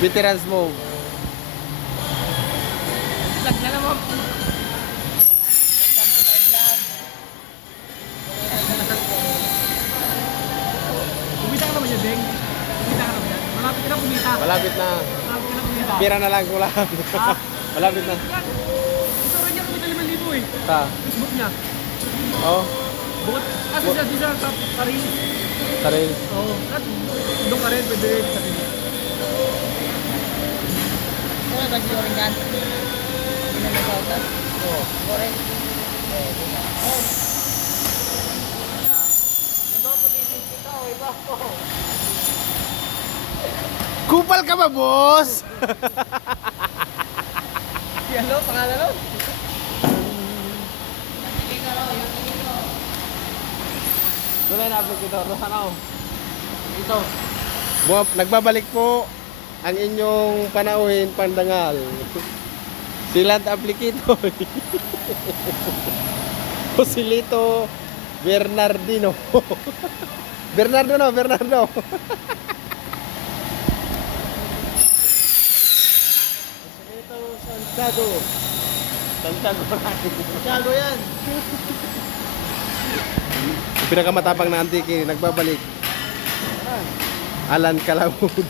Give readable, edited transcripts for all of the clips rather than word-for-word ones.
Veterans move. Lag na naman. Kumita ka naman yan, Deng. Kumita ka naman yan. Malapit ka na kumita. Malapit na. Malapit ka na kumita. Pira na lang kulang. Ha? Malapit na. Ito rin niya kumita 5,000 eh. Ta. Facebook niya. Oh, Bukod, kasi siya di siya sa rin. saril. Oo. At doon ka rin, pwede rin sa rin. Ano ba si Oringan? Hindi na nagkautas? Oo. Correct. Kupal ka ba, boss? Si ano, pangalan mo? Wala na applicator. Ano? Ito. Nagbabalik po ang inyong panauhin pandangal. Silant applicator. Joselito Bernardino. Bernardo. Joselito Santiago. Santiago yan. Yung pinakamatapang na antiki, nagbabalik. Alan Kalawud.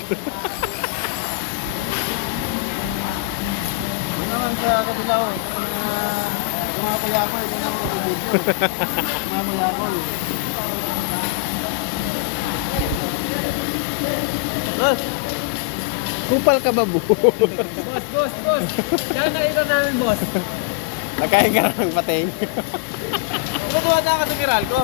Ano naman sa kabilaw eh. Mga payako eh. Mga video. Mga payako eh. Boss, kupal ka ba, bu? Boss. Yan nakita namin, boss. Nakain ka ng pating. Ano tuwa na ka sa Kiralco?